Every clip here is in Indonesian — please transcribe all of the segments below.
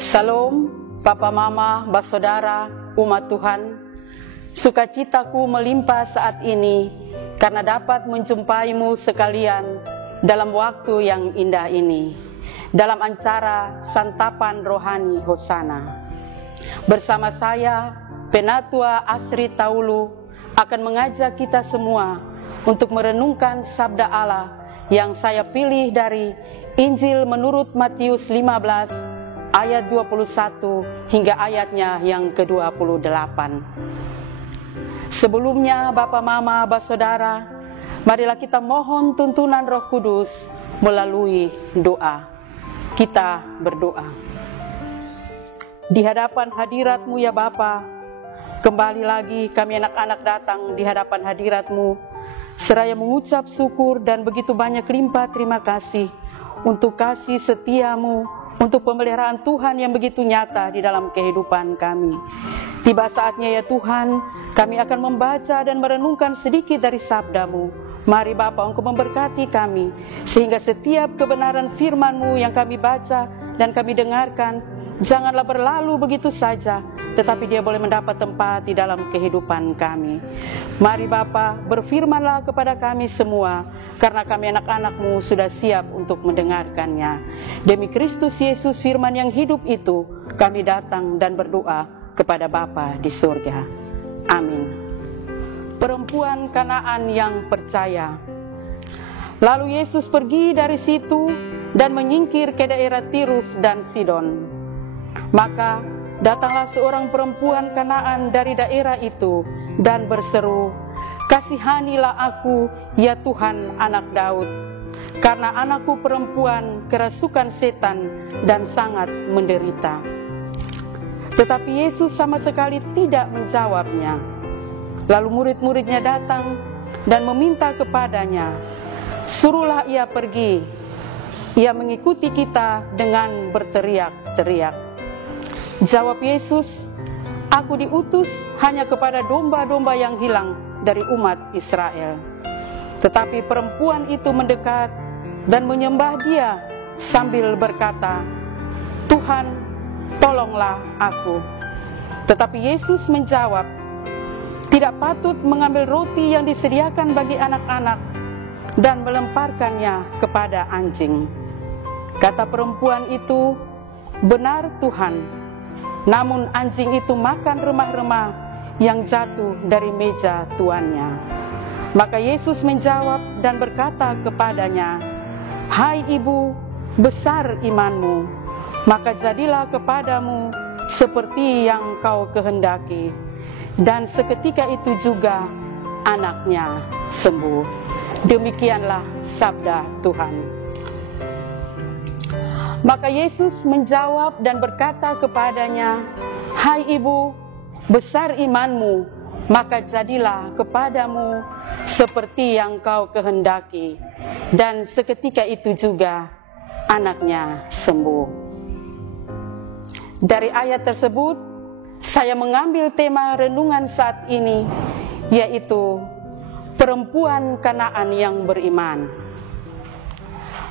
Salam, Papa Mama, Saudara, umat Tuhan. Sukacitaku melimpah saat ini karena dapat menjumpaimu sekalian dalam waktu yang indah ini, dalam acara santapan rohani Hosana. Bersama saya, Penatua Asri Taulu, akan mengajak kita semua untuk merenungkan sabda Allah yang saya pilih dari Injil menurut Matius 15 ayat 21 hingga ayatnya yang ke-28. Sebelumnya, Bapak, Mama, Saudara, marilah kita mohon tuntunan Roh Kudus melalui doa. Kita berdoa. Di hadapan hadirat-Mu ya Bapa, kembali lagi kami anak-anak datang di hadapan hadirat-Mu, seraya mengucap syukur dan begitu banyak limpah terima kasih untuk kasih setia-Mu, untuk pemeliharaan Tuhan yang begitu nyata di dalam kehidupan kami. Tiba saatnya ya Tuhan, kami akan membaca dan merenungkan sedikit dari sabda-Mu. Mari Bapa, Engkau memberkati kami, sehingga setiap kebenaran firman-Mu yang kami baca dan kami dengarkan, janganlah berlalu begitu saja, tetapi dia boleh mendapat tempat di dalam kehidupan kami. Mari Bapa, berfirmanlah kepada kami semua, karena kami anak-anak-Mu sudah siap untuk mendengarkannya. Demi Kristus Yesus firman yang hidup itu, kami datang dan berdoa kepada Bapa di surga. Amin. Perempuan Kanaan yang percaya. Lalu Yesus pergi dari situ dan menyingkir ke daerah Tirus dan Sidon. Maka datanglah seorang perempuan Kanaan dari daerah itu dan berseru, "Kasihanilah aku, ya Tuhan, anak Daud, karena anakku perempuan kerasukan setan dan sangat menderita." Tetapi Yesus sama sekali tidak menjawabnya. Lalu murid-muridnya datang dan meminta kepadanya, "Suruhlah ia pergi. Ia mengikuti kita dengan berteriak-teriak." Jawab Yesus, "Aku diutus hanya kepada domba-domba yang hilang dari umat Israel." Tetapi perempuan itu mendekat dan menyembah Dia sambil berkata, "Tuhan, tolonglah aku." Tetapi Yesus menjawab, "Tidak patut mengambil roti yang disediakan bagi anak-anak dan melemparkannya kepada anjing." Kata perempuan itu, "Benar Tuhan, namun anjing itu makan remah-remah yang jatuh dari meja tuannya." Maka Yesus menjawab dan berkata kepadanya, "Hai ibu, besar imanmu, maka jadilah kepadamu seperti yang kau kehendaki." Dan seketika itu juga anaknya sembuh. Demikianlah sabda Tuhan. Maka Yesus menjawab dan berkata kepadanya, "Hai ibu, besar imanmu, maka jadilah kepadamu seperti yang kau kehendaki." Dan seketika itu juga anaknya sembuh. Dari ayat tersebut, saya mengambil tema renungan saat ini, yaitu perempuan Kanaan yang beriman.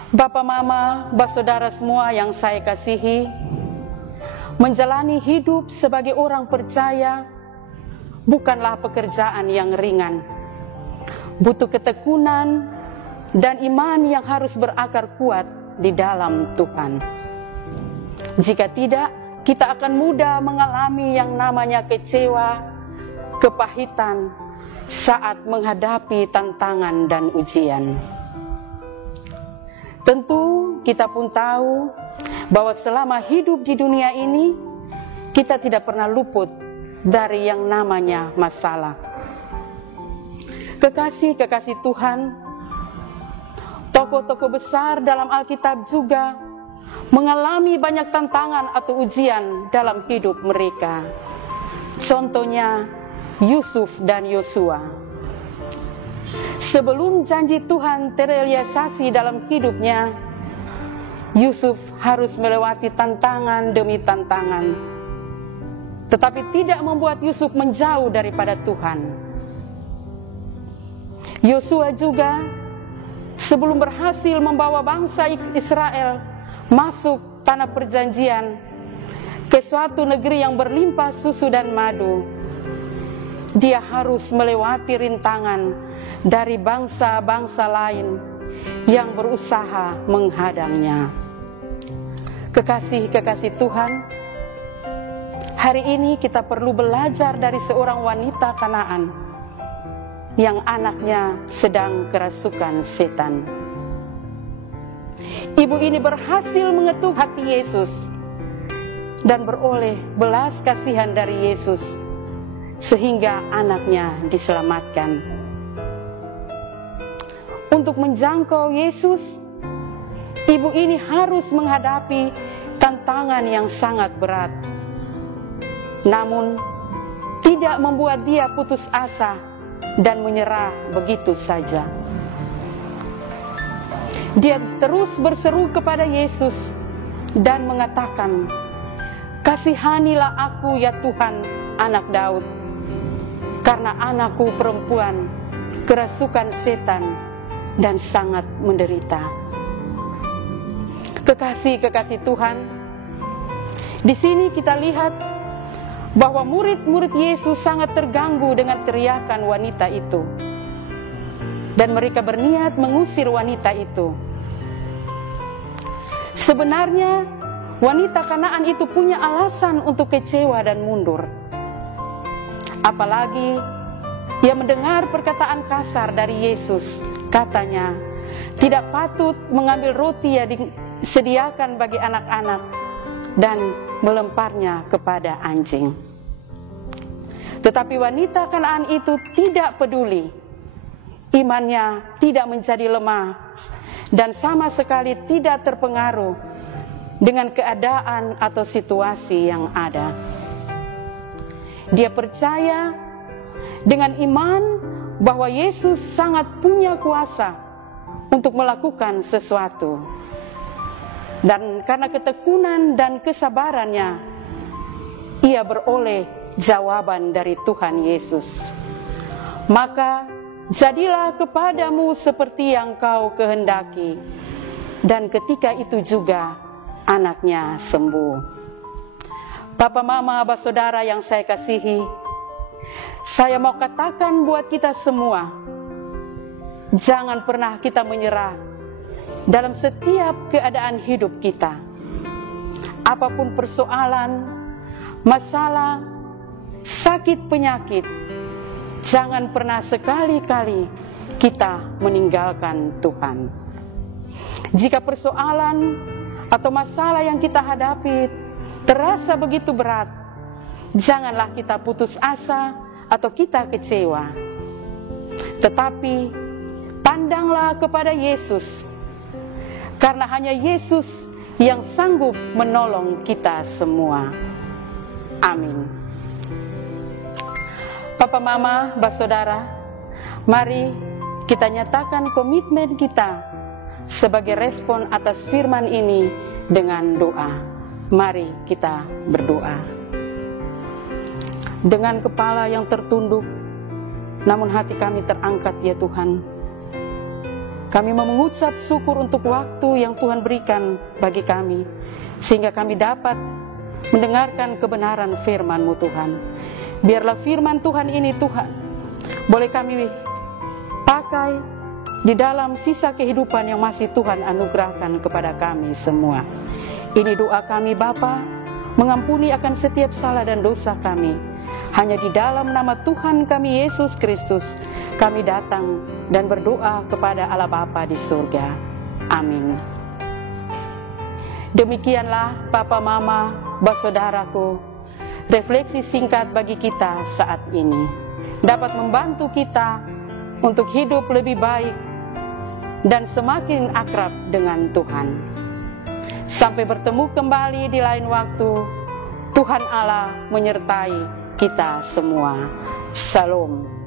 Bapak, Mama, Saudara semua yang saya kasihi, menjalani hidup sebagai orang percaya bukanlah pekerjaan yang ringan. Butuh ketekunan dan iman yang harus berakar kuat di dalam Tuhan. Jika tidak, kita akan mudah mengalami yang namanya kecewa, kepahitan saat menghadapi tantangan dan ujian. Tentu kita pun tahu bahwa selama hidup di dunia ini, kita tidak pernah luput dari yang namanya masalah. Kekasih-kekasih Tuhan, tokoh-tokoh besar dalam Alkitab juga mengalami banyak tantangan atau ujian dalam hidup mereka. Contohnya Yusuf dan Yosua. Sebelum janji Tuhan terrealisasi dalam hidupnya, Yusuf harus melewati tantangan demi tantangan. Tetapi tidak membuat Yusuf menjauh daripada Tuhan. Yosua juga sebelum berhasil membawa bangsa Israel masuk tanah perjanjian, ke suatu negeri yang berlimpah susu dan madu, dia harus melewati rintangan dari bangsa-bangsa lain yang berusaha menghadangnya. Kekasih-kekasih Tuhan, hari ini kita perlu belajar dari seorang wanita Kanaan yang anaknya sedang kerasukan setan. Ibu ini berhasil mengetuk hati Yesus dan beroleh belas kasihan dari Yesus sehingga anaknya diselamatkan. Untuk menjangkau Yesus, ibu ini harus menghadapi tantangan yang sangat berat. Namun, tidak membuat dia putus asa dan menyerah begitu saja. Dia terus berseru kepada Yesus dan mengatakan, "Kasihanilah aku ya Tuhan, anak Daud, karena anakku perempuan kerasukan setan dan sangat menderita." Kekasih-kekasih Tuhan, di sini kita lihat bahwa murid-murid Yesus sangat terganggu dengan teriakan wanita itu, dan mereka berniat mengusir wanita itu. Sebenarnya wanita Kanaan itu punya alasan untuk kecewa dan mundur. Apalagi ia mendengar perkataan kasar dari Yesus. Katanya, tidak patut mengambil roti yang disediakan bagi anak-anak dan melemparnya kepada anjing. Tetapi wanita Kanaan itu tidak peduli. Imannya tidak menjadi lemah dan sama sekali tidak terpengaruh dengan keadaan atau situasi yang ada. Dia percaya dengan iman bahwa Yesus sangat punya kuasa untuk melakukan sesuatu. Dan karena ketekunan dan kesabarannya, ia beroleh jawaban dari Tuhan Yesus. Maka jadilah kepadamu seperti yang kau kehendaki. Dan ketika itu juga anaknya sembuh. Papa, Mama, Abah, Saudara yang saya kasihi, saya mau katakan buat kita semua, jangan pernah kita menyerah dalam setiap keadaan hidup kita. Apapun persoalan, masalah, sakit, penyakit, jangan pernah sekali-kali kita meninggalkan Tuhan. Jika persoalan atau masalah yang kita hadapi terasa begitu berat, janganlah kita putus asa atau kita kecewa. Tetapi pandanglah kepada Yesus, karena hanya Yesus yang sanggup menolong kita semua. Amin. Papa, Mama, Mbak, Saudara, mari kita nyatakan komitmen kita sebagai respon atas firman ini dengan doa. Mari kita berdoa. Dengan kepala yang tertunduk, namun hati kami terangkat ya Tuhan. Kami mengucap syukur untuk waktu yang Tuhan berikan bagi kami, sehingga kami dapat mendengarkan kebenaran firman-Mu Tuhan. Biarlah firman Tuhan ini Tuhan boleh kami pakai di dalam sisa kehidupan yang masih Tuhan anugerahkan kepada kami semua. Ini doa kami Bapa, mengampuni akan setiap salah dan dosa kami. Hanya di dalam nama Tuhan kami Yesus Kristus kami datang dan berdoa kepada Allah Bapa di surga. Amin. Demikianlah Papa, Mama, Mbak, Saudaraku, refleksi singkat bagi kita saat ini dapat membantu kita untuk hidup lebih baik dan semakin akrab dengan Tuhan. Sampai bertemu kembali di lain waktu. Tuhan Allah menyertai kita semua. Shalom.